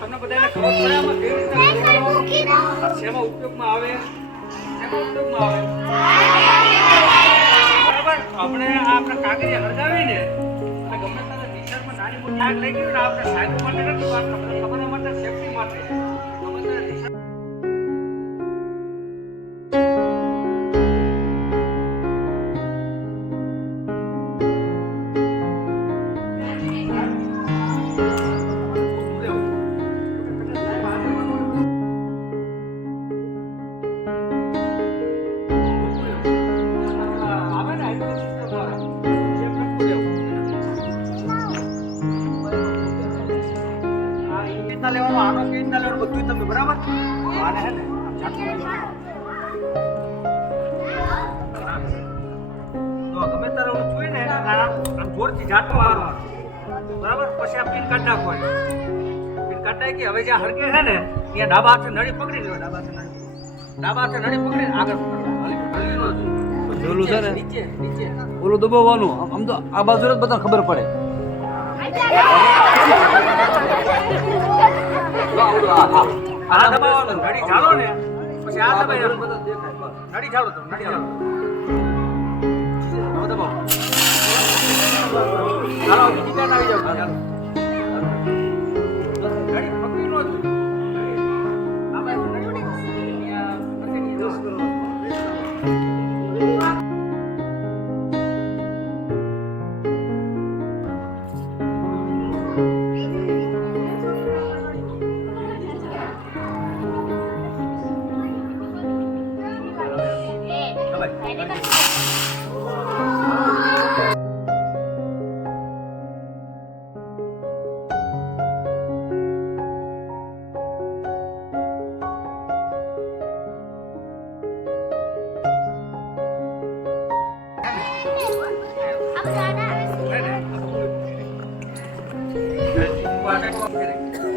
તમને બધાને ખબર કેવી રીતે સાયકલ મૂકી દો. શેમાં ઉપયોગમાં આવે શેમાં ઉપયોગમાં આવે. બરાબર? આપણે આ આપણે કાગળિયા હળગાવીને અને ગમે ત્યારે નિશાળમાં નાની મોટી આગ લઈ ગયું ને આપણે સાયકલ માટે નથી વાત આપણે ખબર માટે સેફટી માટે. લેવાનું બધું તમને બરાબર? આને હે ને. તો ગમે ત્યારે હું જોઈ ને આમ જોરથી ઝાટકું મારવાનું. બરાબર? પછી આ પિન કાઢી નાખવાની. પિન કાઢી નાખી હવે જ્યાં હરકે છે ને ત્યાં ડાબા હાથે નળી પકડી લેવા ડાબા હાથે નળી. ડાબા હાથે નળી પકડીને આગળ હલી જોઈએ. છે ને? નીચે નીચે ઓલું દબાવવાનું. આમ- આમ તો આ બાજુ જ બધા ખબર પડે. આ દબાવવાનું. નળી ઝાલો ને. પછી આ દબાઈ ઝાલો તો ઘડી દબાવો. ચાલો આવી જાવ ચાલો. પકડી ન જોઈએ આ બાજુ નળી અહીંયા પકડી દો. દબાઈ. આપણે આના આવે છે. ને.